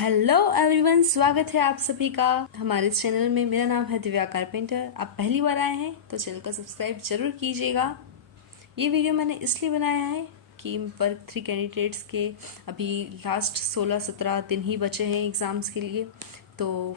Hello everyone, स्वागत है आप सभी का हमारे इस चैनल में। मेरा नाम है दिव्या कारपेंटर। आप पहली बार आए हैं तो चैनल को सब्सक्राइब जरूर कीजिएगा। ये वीडियो मैंने इसलिए बनाया है कि वर्ग 3 कैंडिडेट्स के अभी लास्ट 16-17 दिन ही बचे हैं एग्ज़ाम्स के लिए। तो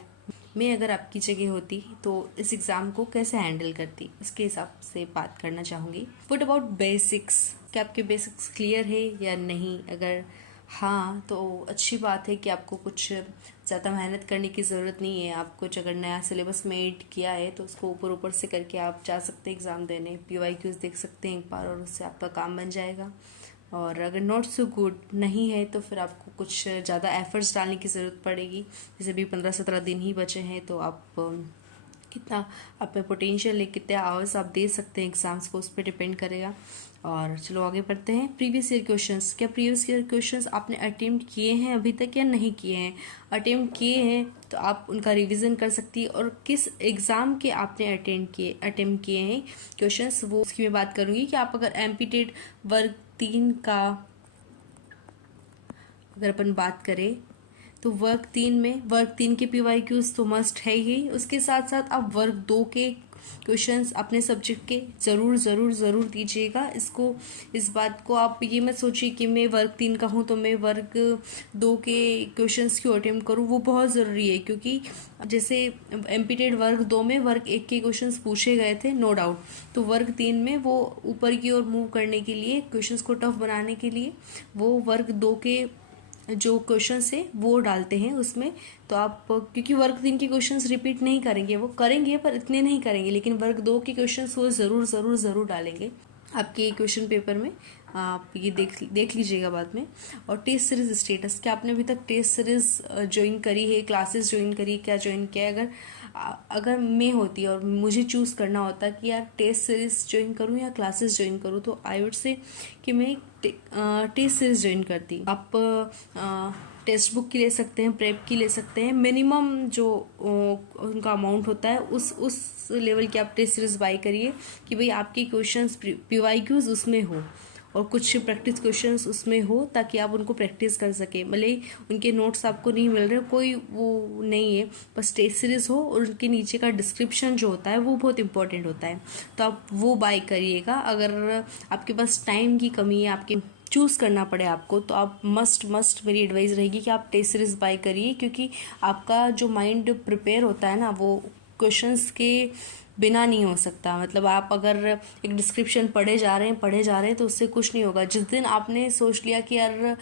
मैं अगर आपकी जगह होती तो इस एग्ज़ाम को कैसे हैंडल करती, उसके हिसाब से बात करना चाहूँगी। व्हाट अबाउट बेसिक्स, क्या आपके बेसिक्स क्लियर है या नहीं? अगर हाँ तो अच्छी बात है कि आपको कुछ ज़्यादा मेहनत करने की ज़रूरत नहीं है। आप कुछ अगर नया सिलेबस में ऐड किया है तो उसको ऊपर ऊपर से करके आप जा सकते हैं एग्ज़ाम देने। PYQs देख सकते हैं एक बार और उससे आपका काम बन जाएगा। और अगर नॉट सो गुड नहीं है तो फिर आपको कुछ ज़्यादा एफर्ट्स डालने की ज़रूरत पड़ेगी। जैसे भी 15-17 दिन ही बचे हैं तो आप कितना आप में पोटेंशियल है, कितने आवर्स आप दे सकते हैं एग्ज़ाम्स को, उस पर डिपेंड करेगा। और चलो आगे बढ़ते हैं। प्रीवियस ईयर क्वेश्चंस, क्या प्रीवियस ईयर क्वेश्चंस आपने अटेम्प्ट किए हैं अभी तक या नहीं किए हैं? अटेम्प्ट किए हैं तो आप उनका रिवीजन कर सकती है। और किस एग्ज़ाम के आपने अटेम्प्ट किए हैं क्वेश्चंस, वो उसकी मैं बात करूँगी। कि आप अगर एमपीटेड वर्ग 3 का अगर अपन बात करें तो वर्ग 3 के PYQs तो मस्ट है ही। उसके साथ साथ आप वर्ग 2 के क्वेश्चंस अपने सब्जेक्ट के ज़रूर ज़रूर ज़रूर दीजिएगा। इस बात को आप ये मत सोचिए कि मैं वर्ग 3 का हूँ तो मैं वर्ग 2 के क्वेश्चंस क्यों अटेम्प्ट करूँ। वो बहुत ज़रूरी है, क्योंकि जैसे एमपीटेड वर्ग 2 में वर्ग 1 के क्वेश्चंस पूछे गए थे, नो डाउट। तो वर्ग 3 में वो ऊपर की ओर मूव करने के लिए, क्वेश्चंस को टफ बनाने के लिए वो वर्ग 2 के जो क्वेश्चंस है वो डालते हैं उसमें। तो आप, क्योंकि वर्ग 3 के क्वेश्चंस रिपीट नहीं करेंगे, वो करेंगे पर इतने नहीं करेंगे, लेकिन वर्ग 2 के क्वेश्चंस वो ज़रूर ज़रूर ज़रूर डालेंगे आपके क्वेश्चन पेपर में। आप ये देख लीजिएगा बाद में। और टेस्ट सीरीज स्टेटस, क्या आपने अभी तक टेस्ट सीरीज ज्वाइन करी है, क्लासेस ज्वाइन करी, क्या ज्वाइन किया है? अगर मैं होती और मुझे चूज़ करना होता कि यार टेस्ट सीरीज ज्वाइन करूँ या क्लासेस ज्वाइन करूँ, तो आई वुड से कि मैं टेस्ट सीरीज ज्वाइन करती। आप टेक्स्ट बुक की ले सकते हैं, प्रेप की ले सकते हैं। मिनिमम जो उनका अमाउंट होता है उस लेवल की आप टेस्ट सीरीज बाई करिए कि भाई आपके क्वेश्चंस PYQs उसमें हो और कुछ प्रैक्टिस क्वेश्चंस उसमें हो, ताकि आप उनको प्रैक्टिस कर सके। भले ही उनके नोट्स आपको नहीं मिल रहे, कोई वो नहीं है, बस टेस्ट सीरीज हो और उनके नीचे का डिस्क्रिप्शन जो होता है वो बहुत इंपॉर्टेंट होता है। तो आप वो बाय करिएगा। अगर आपके पास टाइम की कमी है, आपके चूज़ करना पड़े आपको, तो आप मस्ट मेरी एडवाइस रहेगी कि आप टेस्ट सीरीज बाय करिए। क्योंकि आपका जो माइंड प्रिपेयर होता है ना, वो क्वेश्चंस के बिना नहीं हो सकता। मतलब आप अगर एक डिस्क्रिप्शन पढ़े जा रहे हैं तो उससे कुछ नहीं होगा। जिस दिन आपने सोच लिया कि यार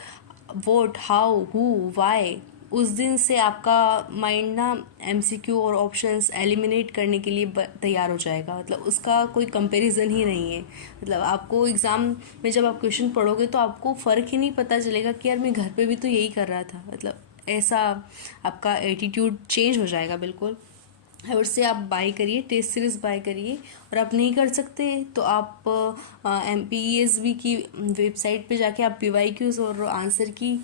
व्हाट, हाउ, हु, वाई, उस दिन से आपका माइंड ना MCQ और ऑप्शंस एलिमिनेट करने के लिए तैयार हो जाएगा। मतलब उसका कोई कंपैरिजन ही नहीं है। मतलब आपको एग्ज़ाम में जब आप क्वेश्चन पढ़ोगे तो आपको फ़र्क ही नहीं पता चलेगा कि यार मैं घर पे भी तो यही कर रहा था। मतलब ऐसा आपका एटीट्यूड चेंज हो जाएगा बिल्कुल। और से आप बाय करिए, टेस्ट सीरीज बाय करिए। और आप नहीं कर सकते तो आप MPESB की वेबसाइट पे जाके आप PYQs और आंसर की,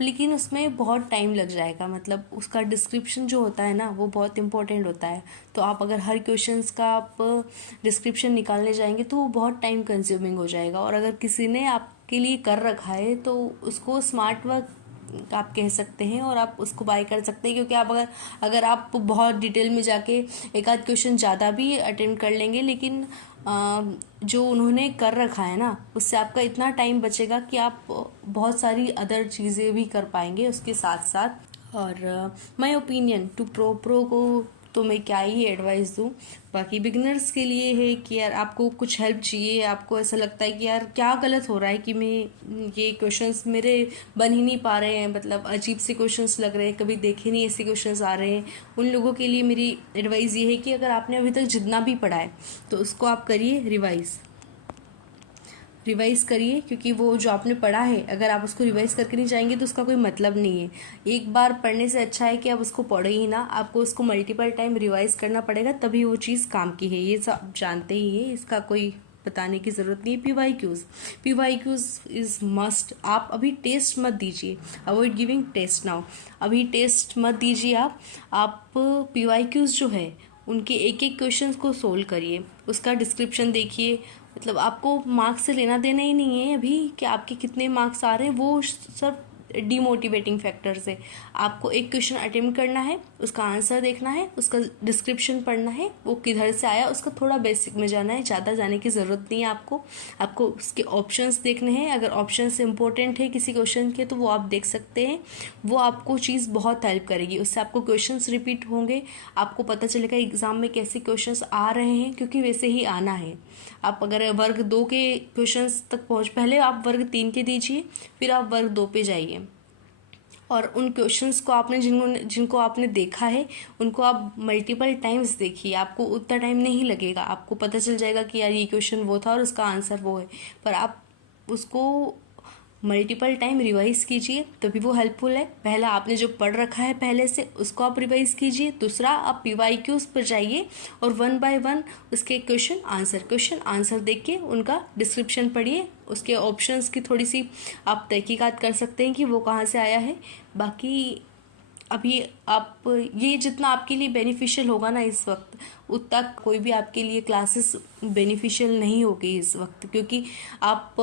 लेकिन उसमें बहुत टाइम लग जाएगा। मतलब उसका डिस्क्रिप्शन जो होता है ना वो बहुत इंपॉर्टेंट होता है। तो आप अगर हर क्वेश्चंस का आप डिस्क्रिप्शन निकालने जाएंगे तो वो बहुत टाइम कंज्यूमिंग हो जाएगा। और अगर किसी ने आपके लिए कर रखा है तो उसको स्मार्ट वर्क आप कह सकते हैं और आप उसको बाय कर सकते हैं। क्योंकि आप अगर आप बहुत डिटेल में जाके एक आध क्वेश्चन ज़्यादा भी अटेम्प्ट कर लेंगे, लेकिन जो उन्होंने कर रखा है ना, उससे आपका इतना टाइम बचेगा कि आप बहुत सारी अदर चीज़ें भी कर पाएंगे उसके साथ साथ। और माय ओपिनियन टू प्रो को तो मैं क्या ही एडवाइस दूँ। बाकी बिगिनर्स के लिए है कि यार आपको कुछ हेल्प चाहिए, आपको ऐसा लगता है कि यार क्या गलत हो रहा है कि मैं ये क्वेश्चंस मेरे बन ही नहीं पा रहे हैं, मतलब अजीब से क्वेश्चंस लग रहे हैं, कभी देखे नहीं ऐसे क्वेश्चंस आ रहे हैं। उन लोगों के लिए मेरी एडवाइस ये है कि अगर आपने अभी तक जितना भी पढ़ा है तो उसको आप करिए रिवाइज करिए। क्योंकि वो जो आपने पढ़ा है अगर आप उसको रिवाइज करके नहीं जाएंगे तो उसका कोई मतलब नहीं है। एक बार पढ़ने से अच्छा है कि आप उसको पढ़े ही ना, आपको उसको मल्टीपल टाइम रिवाइज करना पड़ेगा, तभी वो चीज़ काम की है। ये सब जानते ही है, इसका कोई बताने की ज़रूरत नहीं है। PYQs is must. आप अभी टेस्ट मत दीजिए, अवॉइड गिविंग टेस्ट नाउ। अभी टेस्ट मत दीजिए आप PYQs जो है उनके एक एक क्वेश्चंस को सोल्व करिए, उसका डिस्क्रिप्शन देखिए। मतलब आपको मार्क्स से लेना देना ही नहीं है अभी कि आपके कितने मार्क्स आ रहे हैं, वो सब डीमोटिवेटिंग फैक्टर से। आपको एक क्वेश्चन अटेम्प्ट करना है, उसका आंसर देखना है, उसका डिस्क्रिप्शन पढ़ना है, वो किधर से आया, उसका थोड़ा बेसिक में जाना है, ज़्यादा जाने की ज़रूरत नहीं है आपको उसके ऑप्शंस देखने हैं। अगर ऑप्शंस इंपॉर्टेंट है किसी क्वेश्चन के तो वो आप देख सकते हैं, वो आपको चीज़ बहुत हेल्प करेगी। उससे आपको क्वेश्चंस रिपीट होंगे, आपको पता चलेगा एग्ज़ाम में कैसे क्वेश्चंस आ रहे हैं, क्योंकि वैसे ही आना है। आप अगर वर्ग 2 के क्वेश्चंस तक पहले आप वर्ग 3 के दीजिए, फिर आप वर्ग 2 पे जाइए, और उन क्वेश्चंस को आपने जिनको आपने देखा है उनको आप मल्टीपल टाइम्स देखिए। आपको उतना टाइम नहीं लगेगा, आपको पता चल जाएगा कि यार ये क्वेश्चन वो था और उसका आंसर वो है, पर आप उसको मल्टीपल टाइम रिवाइज कीजिए, तभी वो हेल्पफुल है। पहला आपने जो पढ़ रखा है पहले से उसको आप रिवाइज कीजिए, दूसरा आप पीवाईक्यूज पर जाइए और 1 बाय 1 उसके क्वेश्चन आंसर देख के उनका डिस्क्रिप्शन पढ़िए, उसके ऑप्शंस की थोड़ी सी आप तहकीकात कर सकते हैं कि वो कहाँ से आया है। बाकी अभी आप ये जितना आपके लिए बेनिफिशियल होगा ना इस वक्त, उतना कोई भी आपके लिए क्लासेस बेनिफिशियल नहीं होगी इस वक्त, क्योंकि आप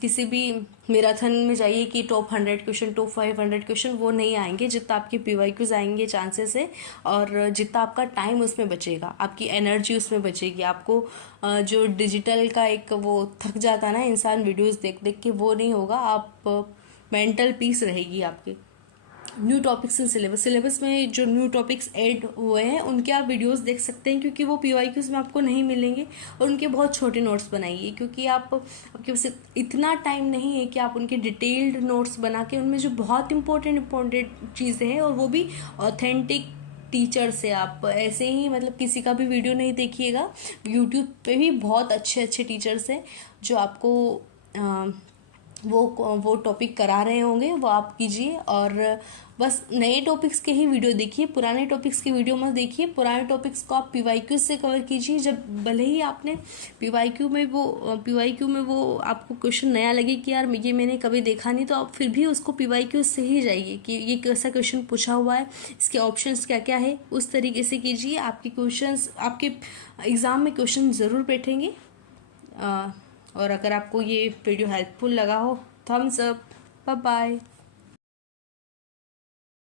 किसी भी मैराथन में जाइए कि टॉप 100 क्वेश्चन, टॉप 500 क्वेश्चन वो नहीं आएंगे जितना आपके पीवाईक्यूज आएंगे चांसेस है, और जितना आपका टाइम उसमें बचेगा, आपकी एनर्जी उसमें बचेगी। आपको जो डिजिटल का एक वो थक जाता ना इंसान वीडियोस देख देख के, वो नहीं होगा। आप मेंटल पीस रहेगी आपकी। न्यू टॉपिक्स इन सिलेबस में जो न्यू टॉपिक्स ऐड हुए हैं उनके आप वीडियोस देख सकते हैं, क्योंकि वो पीवाईक्यूज में आपको नहीं मिलेंगे, और उनके बहुत छोटे नोट्स बनाइए, क्योंकि आपके पास इतना टाइम नहीं है कि आप उनके डिटेल्ड नोट्स बना के उनमें जो बहुत इंपॉर्टेंट चीज़ें हैं, और वो भी ऑथेंटिक टीचर से, आप ऐसे ही मतलब किसी का भी वीडियो नहीं देखिएगा। यूट्यूब पे भी बहुत अच्छे टीचर्स हैं जो आपको वो टॉपिक करा रहे होंगे, वो आप कीजिए, और बस नए टॉपिक्स के ही वीडियो देखिए, पुराने टॉपिक्स की वीडियो मत देखिए। पुराने टॉपिक्स को आप पीवाईक्यू से कवर कीजिए। जब भले ही आपने पीवाईक्यू में वो आपको क्वेश्चन नया लगे कि यार ये मैंने कभी देखा नहीं, तो आप फिर भी उसको पीवाईक्यू से ही जाइए कि ये कैसा क्वेश्चन पूछा हुआ है, इसके ऑप्शंस क्या क्या है, उस तरीके से कीजिए। आपके क्वेश्चंस आपके एग्ज़ाम में क्वेश्चन ज़रूर बैठेंगे। और अगर आपको ये वीडियो हेल्पफुल लगा हो, थम्स अप, बाय बाय।